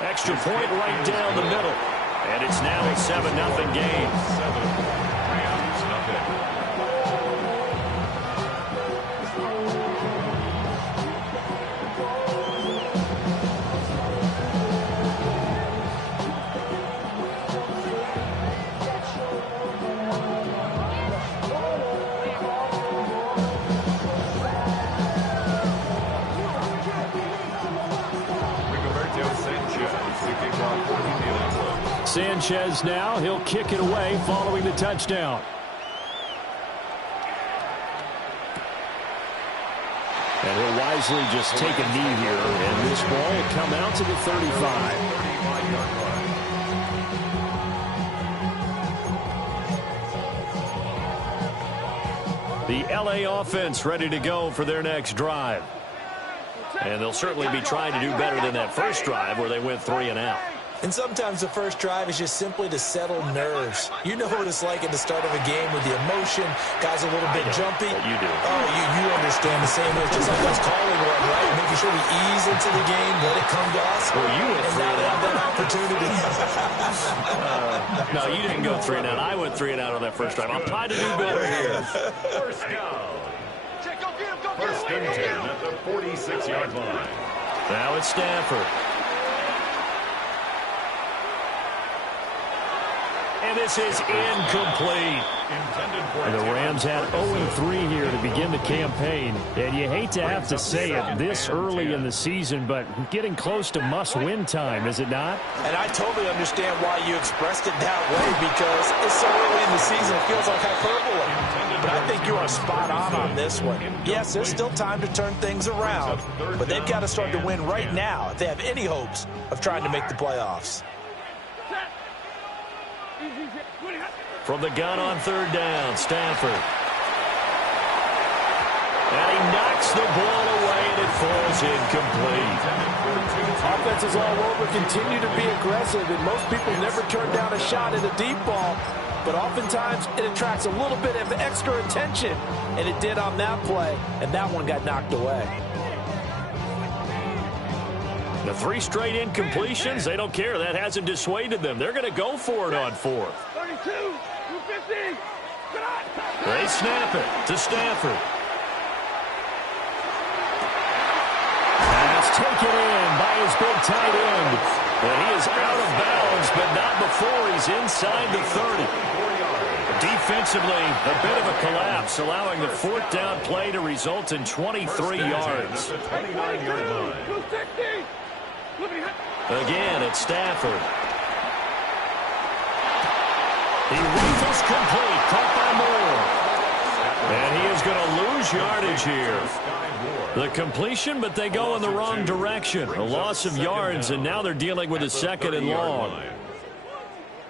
Extra point right down the middle. And it's now a 7-0 game. 7-0. Sanchez now, he'll kick it away following the touchdown. And he'll wisely just take a knee here, and this ball will come out to the 35. The LA offense ready to go for their next drive. And they'll certainly be trying to do better than that first drive where they went 3 and out. And sometimes the first drive is just simply to settle nerves. You know what it's like at the start of a game with the emotion. Guys a little bit jumpy. You do. Oh, you understand the same way. Just like us calling one, right? Making sure we ease into the game, let it come to us. Well, you went and now they have that opportunity. No, you didn't go 3 and out. I went 3 and out on that first drive. I'll try to do better here. First down. First and 10 at the 46-yard line. Now it's Stafford. And this is incomplete. And the Rams had 0-3 here to begin the campaign. And you hate to have to say it this early in the season, but getting close to must-win time, is it not? And I totally understand why you expressed it that way, because it's so early in the season, it feels like hyperbole. But I think you are spot on this one. Yes, there's still time to turn things around, but they've got to start to win right now if they have any hopes of trying to make the playoffs. From the gun on third down, Stafford. And he knocks the ball away, and it falls incomplete. Offenses all over continue to be aggressive, and most people never turn down a shot at a deep ball. But oftentimes, it attracts a little bit of extra attention, and it did on that play, and that one got knocked away. The 3 straight incompletions, they don't care. That hasn't dissuaded them. They're going to go for it on 4th. 32, 250. They snap it to Stafford. That's taken in by his big tight end. And he is out of bounds, but not before he's inside the 30. Defensively, a bit of a collapse, allowing the 4th down play to result in 23 yards. Again, it's Stafford. He rifles complete, caught by Moore. And he is going to lose yardage here. The completion, but they go in the wrong direction. A loss of yards, and now they're dealing with a 2nd and long.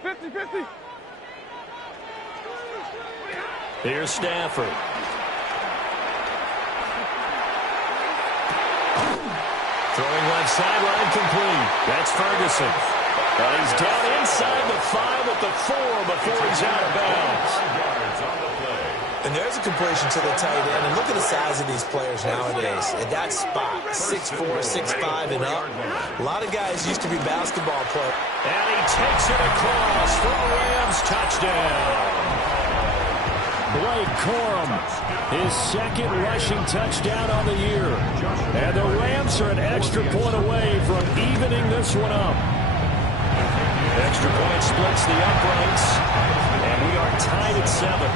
50-50. Here's Stafford. Throwing left sideline complete. That's Ferguson. And he's down inside the 5 at the 4 before he's out of bounds. And there's a completion to the tight end. And look at the size of these players nowadays. At that spot, 6'4", 6'5", and up. A lot of guys used to be basketball players. And he takes it across for a Rams touchdown. Blake Corum, his 2nd rushing touchdown on the year. And the Rams are an extra point away from evening this one up. Extra point splits the uprights, and we are tied at 7.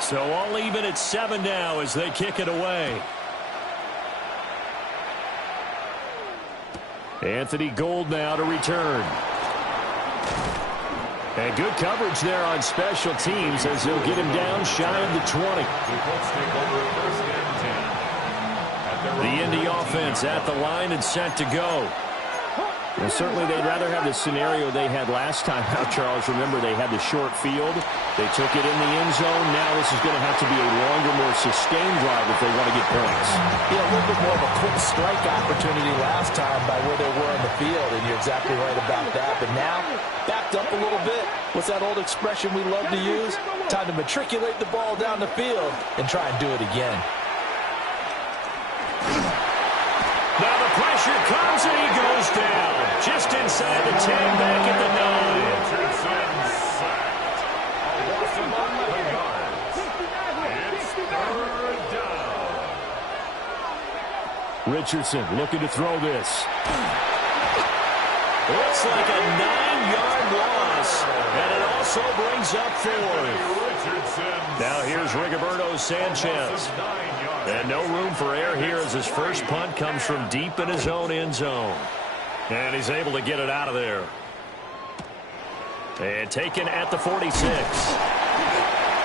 So all even at 7 now as they kick it away. Anthony Gould now to return. And good coverage there on special teams as they'll get him down shy of the 20. The Indy offense at the line and set to go. Well, certainly they'd rather have the scenario they had last time out, Charles. Remember, they had the short field. They took it in the end zone. Now this is going to have to be a longer, more sustained drive if they want to get points. Yeah, a little bit more of a quick strike opportunity last time by where they were on the field, and you're exactly right about that. But now, backed up a little bit. What's that old expression we love to use? Time to matriculate the ball down the field and try and do it again. Now the pressure comes and he goes down. Just inside the 10, back at the 9. Richardson looking to throw this. Looks like a 9-yard loss, and it also brings up 4. Now here's Rigoberto Sanchez. And no room for error here as his first punt comes from deep in his own end zone. And he's able to get it out of there. And taken at the 46.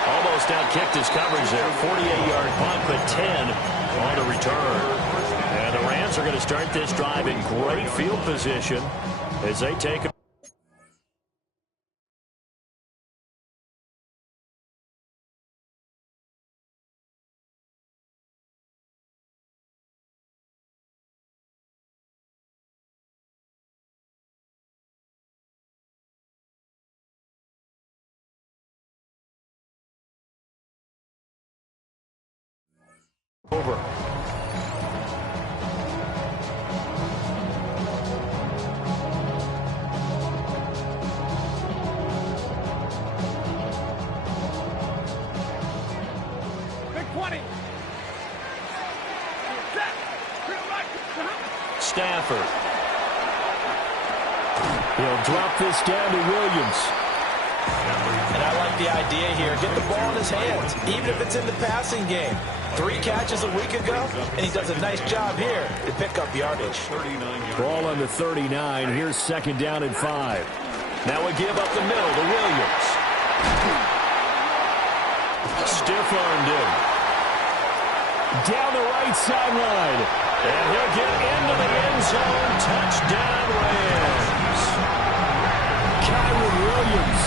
Almost outkicked his coverage there. 48-yard punt, but 10 on the return. And the Rams are going to start this drive in great field position as they take it. Over. Big 20. Stafford. He'll drop this down to Williams. And I like the idea here. Get the ball in his hands, even if it's in the passing game. 3 catches a week ago, and he does a nice job here to pick up yardage. Ball on the 39. Here's second down and 5. Now we give up the middle to Williams. Stiff-armed him. Down the right sideline. And he'll get into the end zone. Touchdown, Rams. Kyron Williams.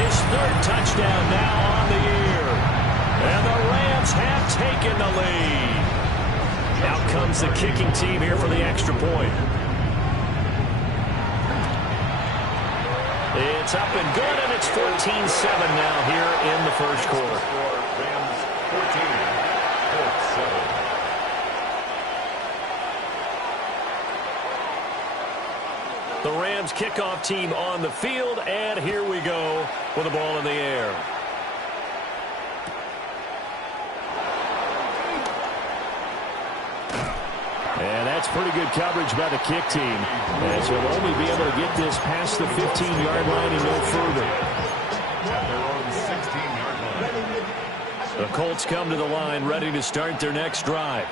His 3rd touchdown now on the year. And the Rams have taken the lead. Out comes the kicking team here for the extra point. It's up and good, and it's 14-7 now here in the first quarter. Rams 14, Colts 7. The Rams kickoff team on the field, and here we go with the ball in the air. And that's pretty good coverage by the kick team, as he'll only be able to get this past the 15-yard line and no further. At their own 16-yard line. The Colts come to the line ready to start their next drive.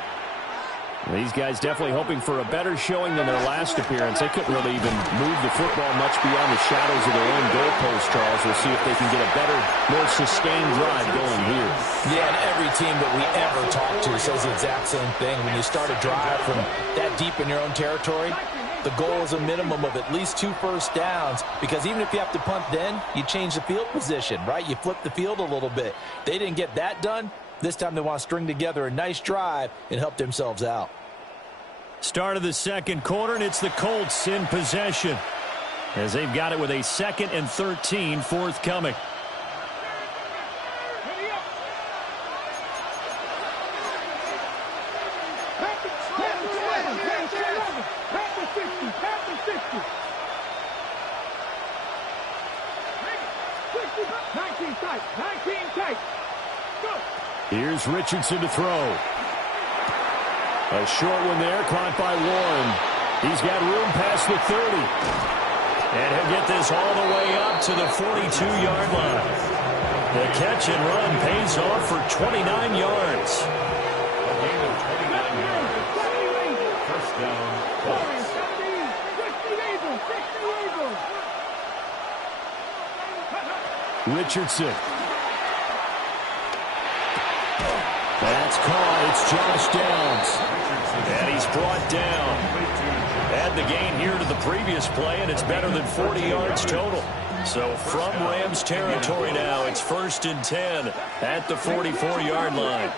These guys definitely hoping for a better showing than their last appearance. They couldn't really even move the football much beyond the shadows of their own goalpost, Charles. We'll see if they can get a better, more sustained drive going here. Yeah, and every team that we ever talk to says the exact same thing. When you start a drive from that deep in your own territory, the goal is a minimum of at least 2 first downs, because even if you have to punt then, you change the field position, right? You flip the field a little bit. They didn't get that done. This time they want to string together a nice drive and help themselves out. Start of the second quarter, and it's the Colts in possession, as they've got it with a 2nd and 13 forthcoming. Here's Richardson to throw. A short one there, caught by Warren. He's got room past the 30. And he'll get this all the way up to the 42-yard line. The catch and run pays off for 29 yards. A gain of 29 yards. First down, Colts. Richardson. That's caught. It's Josh Downs. And he's brought down. Add the gain here to the previous play, and it's better than 40 yards total. So from Rams territory now, it's 1st and 10 at the 44-yard line.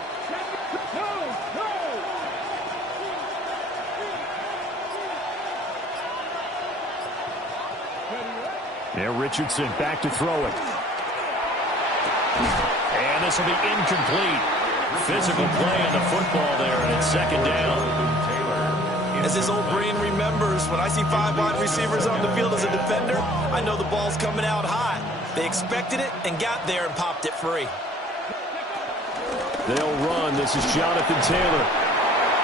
Now Richardson back to throw it. And this will be incomplete. Physical play on the football there, and it's 2nd down. As this old brain remembers, when I see 5 wide receivers on the field as a defender, I know the ball's coming out high. They expected it and got there and popped it free. They'll run. This is Jonathan Taylor.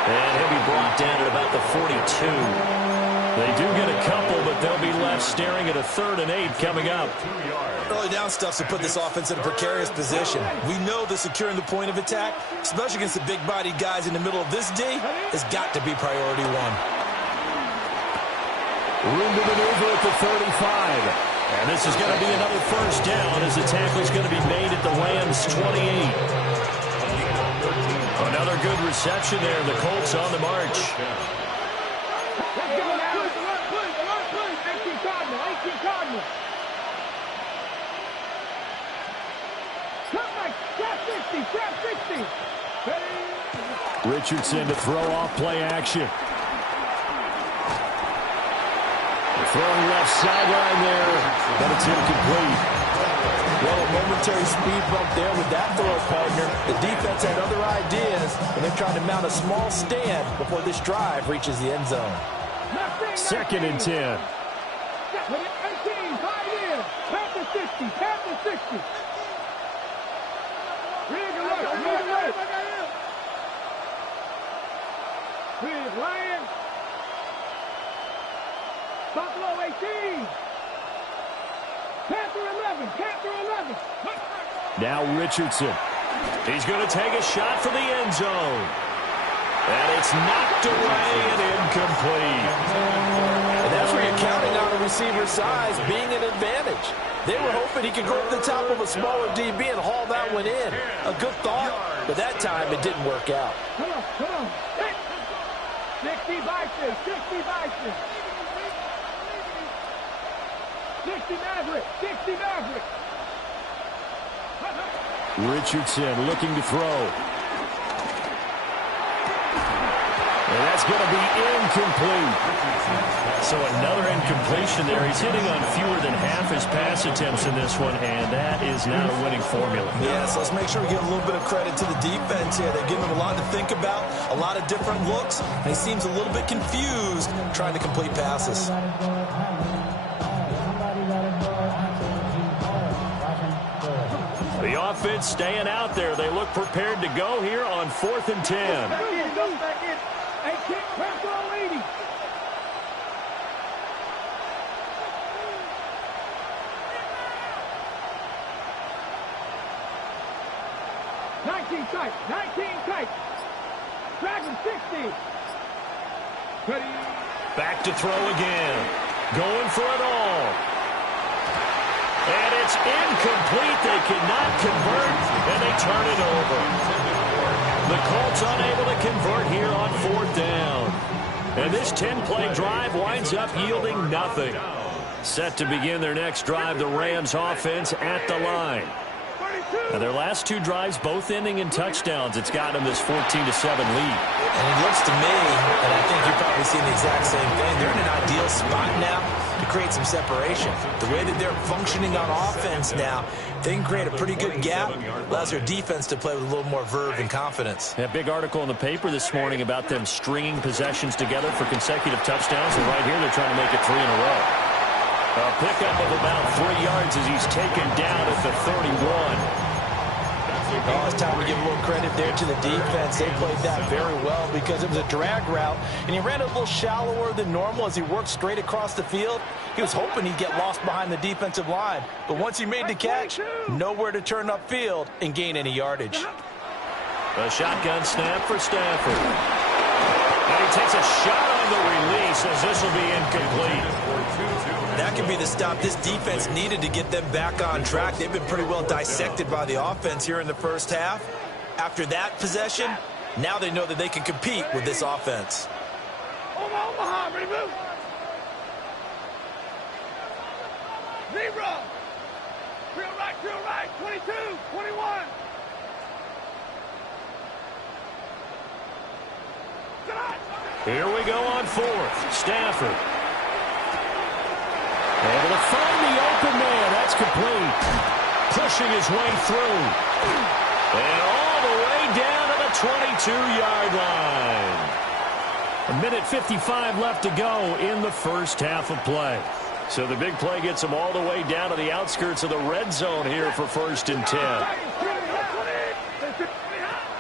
And he'll be brought down at about the 42. They do get a couple, but they'll be left staring at a 3rd and 8 coming up. Early down stuff's to put this offense in a precarious position. We know that securing the point of attack, especially against the big-bodied guys in the middle of this D, has got to be priority 1. Room to maneuver at the 35. And this is going to be another 1st down as the tackle's going to be made at the Rams' 28. Another good reception there. The Colts on the march. Richardson to throw off play action. Throwing left sideline there, but it's incomplete. Well, a momentary speed bump there with that throw, partner. The defense had other ideas, and they're trying to mount a small stand before this drive reaches the end zone. 2nd and 10. Lions. Buffalo 18. Panther 11. Panther 11. Now Richardson. He's going to take a shot for the end zone. And it's knocked away and incomplete. And that's where you're counting on a receiver's size being an advantage. They were hoping he could go over the top of a smaller DB and haul that one in. A good thought, but that time it didn't work out. Come on. 60 Bison. 60 Bison. 60 Maverick. 60 Maverick. Richardson looking to throw. And that's going to be incomplete. So another incompletion there. He's hitting on fewer than half his pass attempts in this one, and that is not a winning formula. Yeah, so let's make sure we give a little bit of credit to the defense here. They're giving him a lot to think about, a lot of different looks, and he seems a little bit confused trying to complete passes. The offense staying out there. They look prepared to go here on 4th and 10. Go back in. Hey, kick, press on lady. Tight. Dragon 60. Ready. Back to throw again. Going for it all. And it's incomplete. They cannot convert, and they turn it over. The Colts unable to convert here on 4th down. And this 10-play drive winds up yielding nothing. Set to begin their next drive, the Rams offense at the line. Now their last 2 drives both ending in touchdowns. It's got them this 14-7 lead. And it looks to me, and I think you're probably seeing the exact same thing, they're in an ideal spot now to create some separation. The way that they're functioning on offense now, they can create a pretty good gap, allows their defense to play with a little more verve and confidence. A big article in the paper this morning about them stringing possessions together for consecutive touchdowns, and right here they're trying to make it 3 in a row. A pickup of about 3 yards as he's taken down at the 31. Oh, it's time to give a little credit there to the defense. They played that very well because it was a drag route, and he ran a little shallower than normal as he worked straight across the field. He was hoping he'd get lost behind the defensive line, but once he made the catch, nowhere to turn upfield and gain any yardage. A shotgun snap for Stafford. And he takes a shot on the release as this will be incomplete. That could be the stop this defense needed to get them back on track. They've been pretty well dissected by the offense here in the first half. After that possession, now they know that they can compete with this offense. Omaha, ready, move. Zebra. Drill right, 22, 21. Here we go on fourth. Stafford. Able to find the open man. That's complete. Pushing his way through. And all the way down to the 22-yard line. 1:55 left to go in the first half of play. So the big play gets him all the way down to the outskirts of the red zone here for 1st and 10.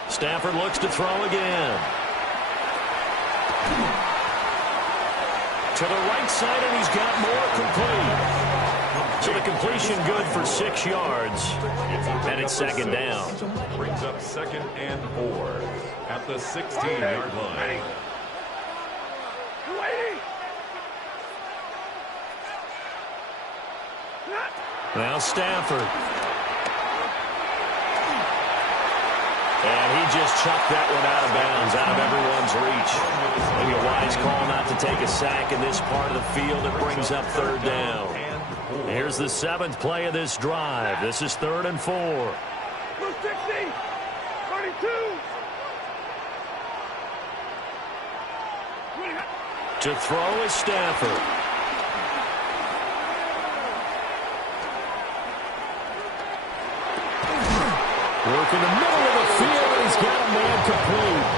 Stafford looks to throw again. To the right side, and he's got more complete. So the completion good for 6 yards. And it's 2nd down. Brings up 2nd and 4 at the 16-yard line. Now Stafford. And he just chucked that one out of bounds, out of everyone's reach. Maybe a wise call not to take a sack in this part of the field. It brings up 3rd down. Here's the 7th play of this drive. This is 3rd and 4. 60, 32. To throw is Stafford. Work in the middle of the field, and he's got a man complete.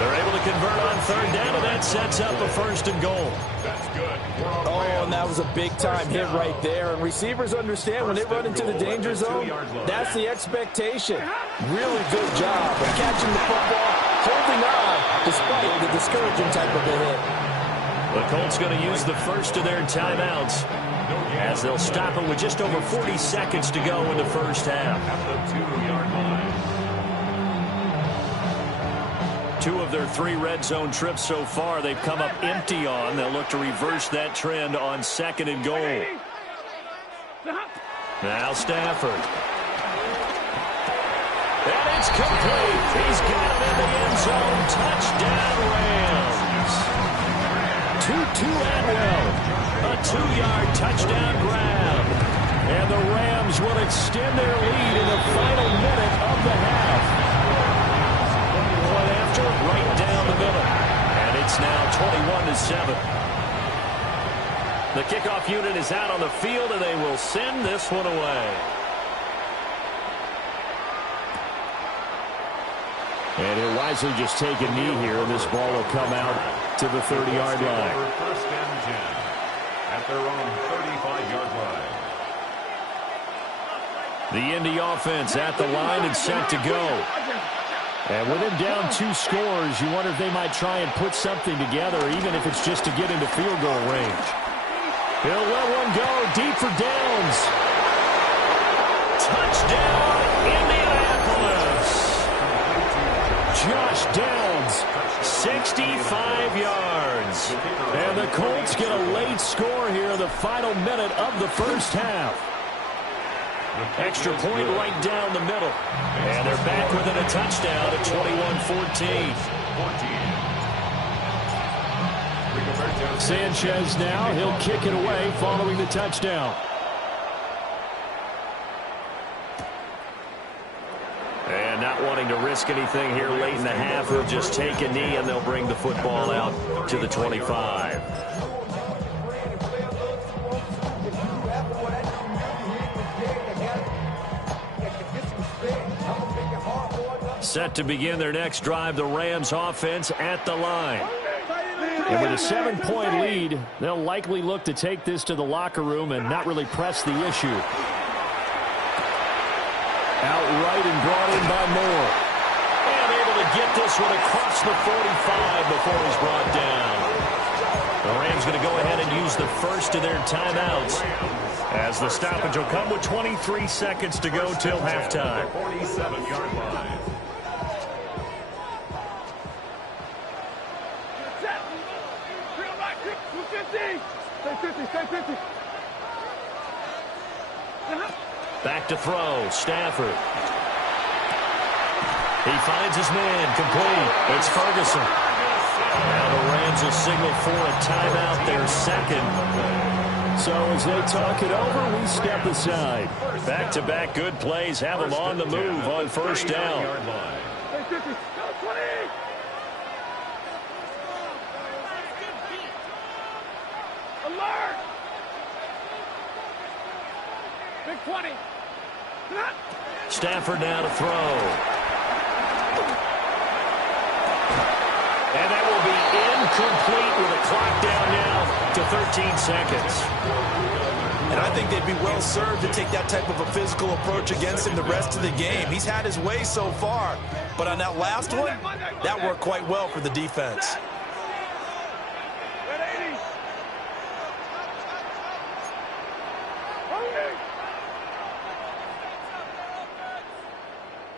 They're able to convert on 3rd down, and that sets up a 1st and goal. That's good. Oh, and that was a big-time hit right there. And receivers understand when they run into the danger zone, that's the expectation. Really good job of catching the football, holding on, despite the discouraging type of a hit. The Colts going to use the first of their timeouts as they'll stop it with just over 40 seconds to go in the first half. At the 2-yard line. 2 of their 3 red zone trips so far they've come up empty on. They'll look to reverse that trend on 2nd and goal. Now Stafford. And it's complete. He's got it in the end zone. Touchdown Rams. Tutu Atwell. A 2-yard touchdown grab. And the Rams will extend their lead in the final minute of the half. Point after, right down the middle. And it's now 21-7. The kickoff unit is out on the field, and they will send this one away. And he'll wisely just take a knee here, and this ball will come out to the 30-yard line. 1st and 10 at their own 35-yard line. The Indy offense at the line and set to go. And with him down 2 scores, you wonder if they might try and put something together, even if it's just to get into field goal range. He'll let one go deep for Downs. Touchdown, Indianapolis. Josh Downs, 65 yards. And the Colts get a late score here in the final minute of the first half. Extra point right down the middle. And they're back within a touchdown at 21-14. Sanchez now, he'll kick it away following the touchdown. And not wanting to risk anything here late in the half, he'll just take a knee and they'll bring the football out to the 25. Set to begin their next drive, the Rams offense at the line. And with a 7-point lead, they'll likely look to take this to the locker room and not really press the issue. Outright and brought in by Moore. And able to get this one across the 45 before he's brought down. The Rams going to go ahead and use the first of their timeouts, as the stoppage will come with 23 seconds to go till halftime. 47-yard line. Stay 50. Back to throw, Stafford. He finds his man, complete. It's Ferguson. Now the Rams will signal for a timeout, their second. So as they talk it over, we step aside. Back-to-back good plays have them on the move on first down. Alert! Big 20. Stafford now to throw. And that will be incomplete with a clock down now to 13 seconds. And I think they'd be well served to take that type of a physical approach against him the rest of the game. He's had his way so far, but on that last one, that worked quite well for the defense.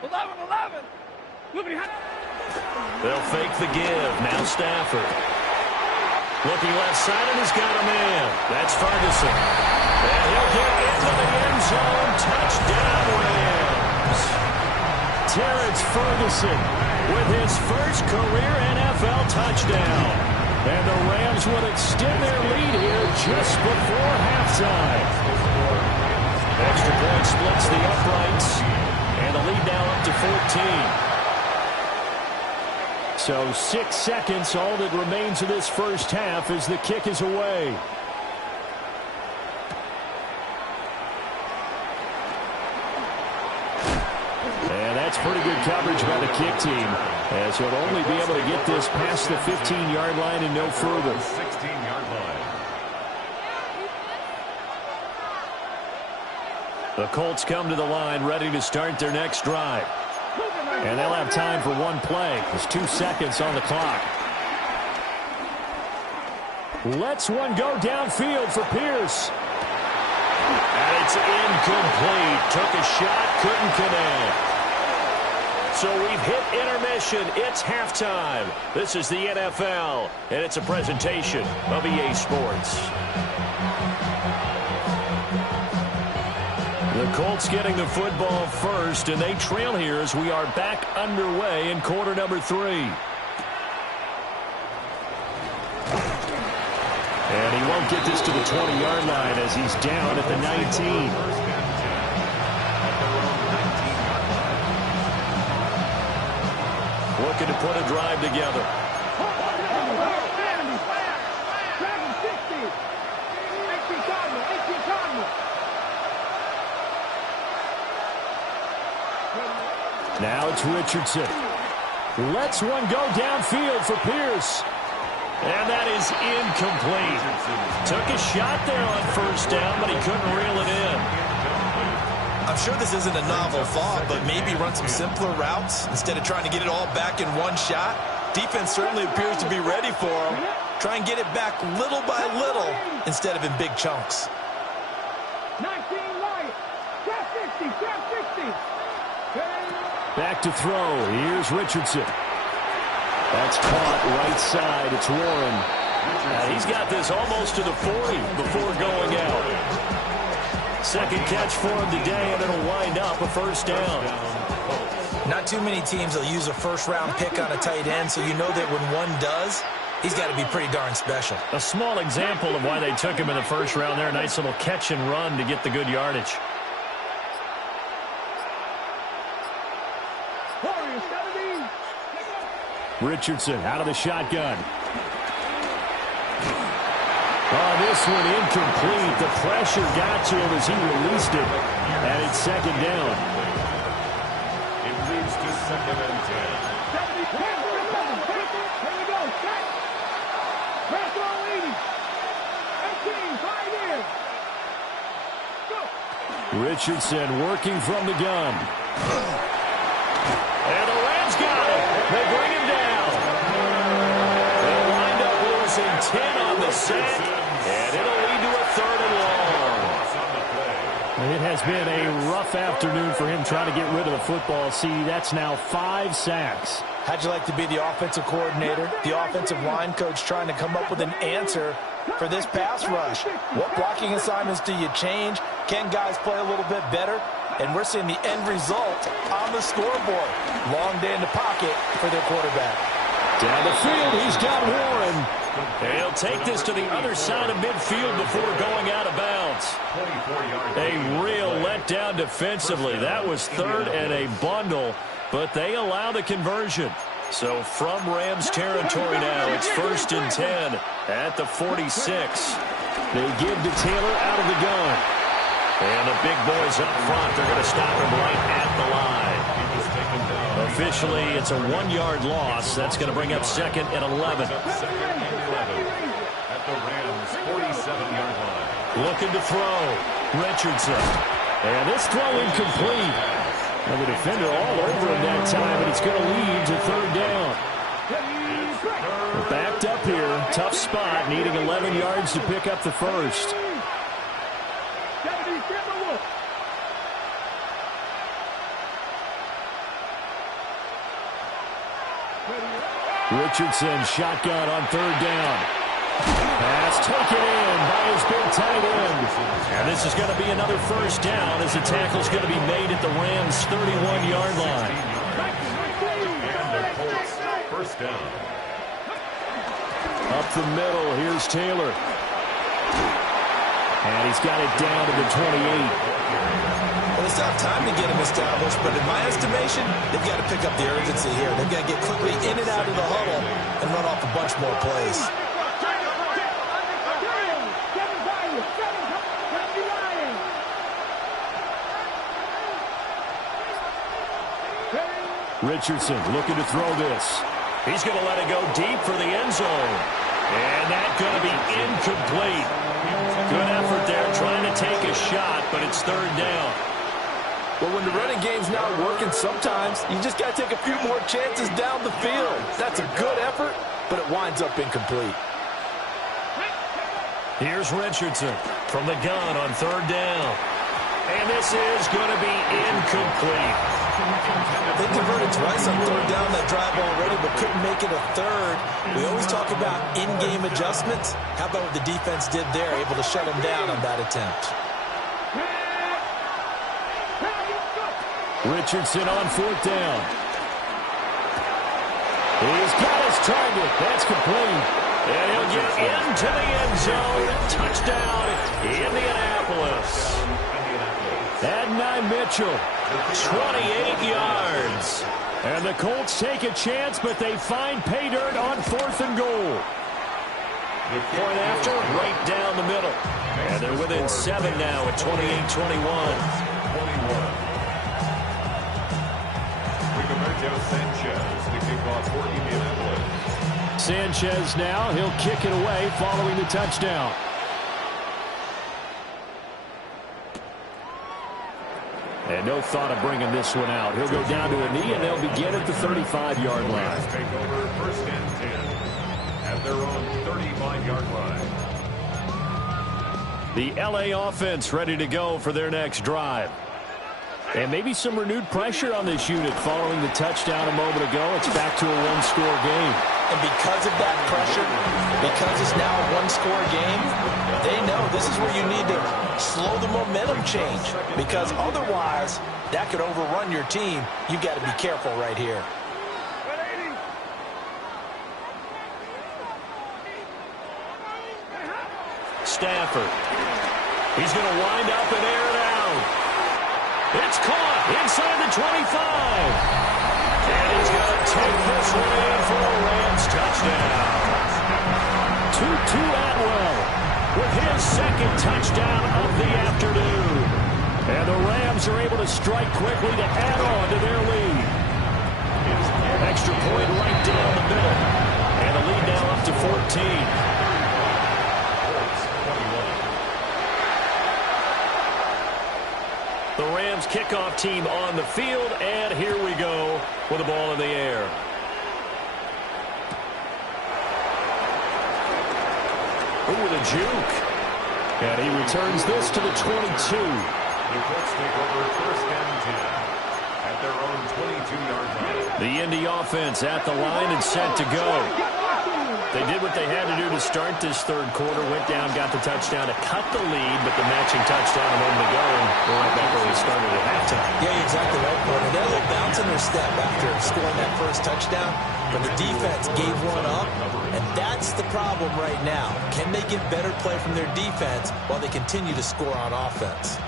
11. They'll fake the give. Now Stafford. Looking left side, and he's got a man. That's Ferguson. And he'll get into the end zone. Touchdown, Rams. Terrence Ferguson with his first career NFL touchdown. And the Rams would extend their lead here just before halftime. Extra point splits the uprights. And the lead now up to 14. So 6 seconds, all that remains of this first half as the kick is away. And that's pretty good coverage by the kick team, as he'll only be able to get this past the 15-yard line and no further. 16-yard line. The Colts come to the line ready to start their next drive. And they'll have time for one play. There's 2 seconds on the clock. Lets one go downfield for Pierce. And it's incomplete. Took a shot, couldn't connect. So we've hit intermission. It's halftime. This is the NFL, and it's a presentation of EA Sports. The Colts getting the football first, and they trail here as we are back underway in quarter number 3. And he won't get this to the 20-yard line as he's down at the 19. Looking to put a drive together. Now it's Richardson. Lets one go downfield for Pierce. And that is incomplete. Took a shot there on first down, but he couldn't reel it in. I'm sure this isn't a novel thought, but maybe run some simpler routes instead of trying to get it all back in one shot. Defense certainly appears to be ready for him. Try and get it back little by little instead of in big chunks. 19 right. Trap 60. Back to throw. Here's Richardson. That's caught right side. It's Warren. He's got this almost to the 40 before going out. Second catch for him today, and it'll wind up a first down. Not too many teams will use a first-round pick on a tight end, so you know that when one does, he's got to be pretty darn special. A small example of why they took him in the first round there. A nice little catch and run to get the good yardage. Richardson out of the shotgun. Oh, this one incomplete. The pressure got to him as he released it. And it's second down. It moves to 2nd and 10. Richardson working from the gun. And the Rams got it. They bring him down. They wind up losing 10 on the sack, and it'll lead to a 3rd and long. It has been a rough afternoon for him trying to get rid of the football. See, that's now 5 sacks. How'd you like to be the offensive coordinator, the offensive line coach trying to come up with an answer for this pass rush? What blocking assignments do you change? Can guys play a little bit better? and we're seeing the end result on the scoreboard. Long day in the pocket for their quarterback. Down the field, he's got Warren. He'll take this to the other side of midfield before going out of bounds. A real letdown defensively. That was third and a bundle, but they allow the conversion. So from Rams territory now, it's 1st and 10 at the 46. They give to Taylor out of the gun. And the big boys up front, they're going to stop him right at the line. Officially, it's a 1-yard loss. That's going to bring up 2nd and 11. At the Rams' 47-yard line. Looking to throw. Richardson. And this throw incomplete. And the defender all over him that time, and it's going to lead to 3rd down. We're backed up here. Tough spot, needing 11 yards to pick up the first. Richardson, shotgun on 3rd down. Pass taken in by his big tight end. And this is going to be another 1st down as the tackle's going to be made at the Rams' 31-yard line. And the Colts' 1st down. Up the middle, here's Taylor. And he's got it down to the 28. Well, it's not time to get him established, but in my estimation, they've got to pick up the urgency here. They've got to get quickly in and out of the huddle and run off a bunch more plays. Richardson looking to throw this. He's going to let it go deep for the end zone. And that's going to be incomplete. Good effort there trying to take a shot, but it's 3rd down. Well, when the running game's not working, sometimes you just got to take a few more chances down the field. That's a good effort, but it winds up incomplete. Here's Richardson from the gun on 3rd down. And this is going to be incomplete. They converted twice on 3rd down that drive already, but couldn't make it a 3rd. We always talk about in-game adjustments. How about what the defense did there, able to shut him down on that attempt? Richardson on 4th down. He's got his target. That's complete. And he'll get into the end zone. Touchdown, Indianapolis. Adonai Mitchell, 28 yards. And the Colts take a chance, but they find pay dirt on 4th and goal. The point after, right down the middle. And they're within 7 now at 28-21. Sanchez to kick off for Indianapolis. Sanchez now, he'll kick it away following the touchdown. And no thought of bringing this one out. He'll go down to a knee, and they'll begin at the 35-yard line. Take over 1st and 10 at their own 35-yard line. The L.A. offense ready to go for their next drive. And maybe some renewed pressure on this unit following the touchdown a moment ago. It's back to a 1-score game. And because of that pressure, because it's now a 1-score game, they know this is where you need to slow the momentum change. Because otherwise, that could overrun your team. You've got to be careful right here. Stafford. He's going to wind up and air it out. It's caught inside the 25. And he's going to take this one in for a Rams touchdown. Tutu Atwell with his 2nd touchdown of the afternoon. And the Rams are able to strike quickly to add on to their lead. Extra point right down the middle. And the lead now up to 14. The Rams kickoff team on the field, and here we go with the ball in the air. Ooh, with a juke. And he returns this to the 22. The Colts take over 1st and 10 at their own 22-yard line. The Indy offense at the line and set to go. They did what they had to do to start this third quarter, went down, got the touchdown to cut the lead, but the matching touchdown a moment ago, and we're right back where we started at halftime. Yeah, exactly right, Gordon. They're a little bounce in their step after scoring that first touchdown, but the defense gave one up, and that's the problem right now. Can they get better play from their defense while they continue to score on offense?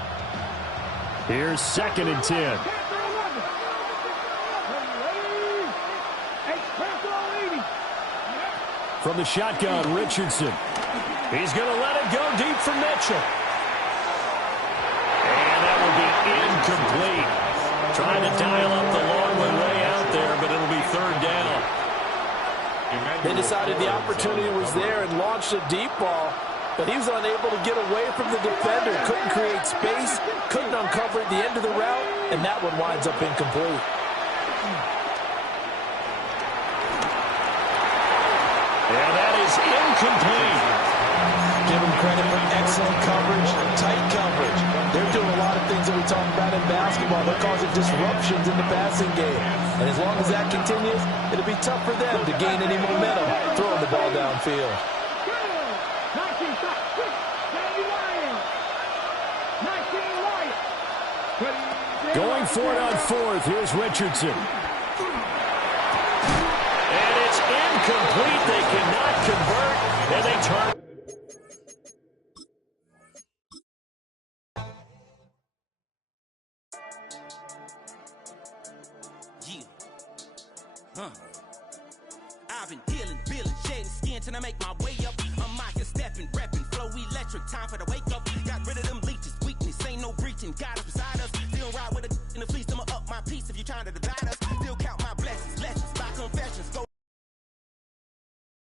Here's 2nd and 10. From the shotgun, Richardson. He's going to let it go deep for Mitchell. And that will be incomplete. Trying to dial up the long one way out there, but it'll be 3rd down. They decided the opportunity was there and launched a deep ball, but he was unable to get away from the defender. Couldn't create space, couldn't uncover at the end of the route, and that one winds up incomplete. Yeah, that is incomplete. Give them credit for excellent coverage, tight coverage. They're doing a lot of things that we talk about in basketball. They're causing disruptions in the passing game. And as long as that continues, it'll be tough for them to gain any momentum throwing the ball downfield. Going for it on 4th. Here's Richardson. And it's incomplete. They cannot convert, and they turn. I've been dealing, shedding skin till I make my way up. I'm mocking, stepping, repping, flow electric. Time for the wake up. Got rid of them leeches, weakness, ain't no breaching. Got us beside us. Still ride with a in the fleece. I'ma up my piece if you're trying to devour.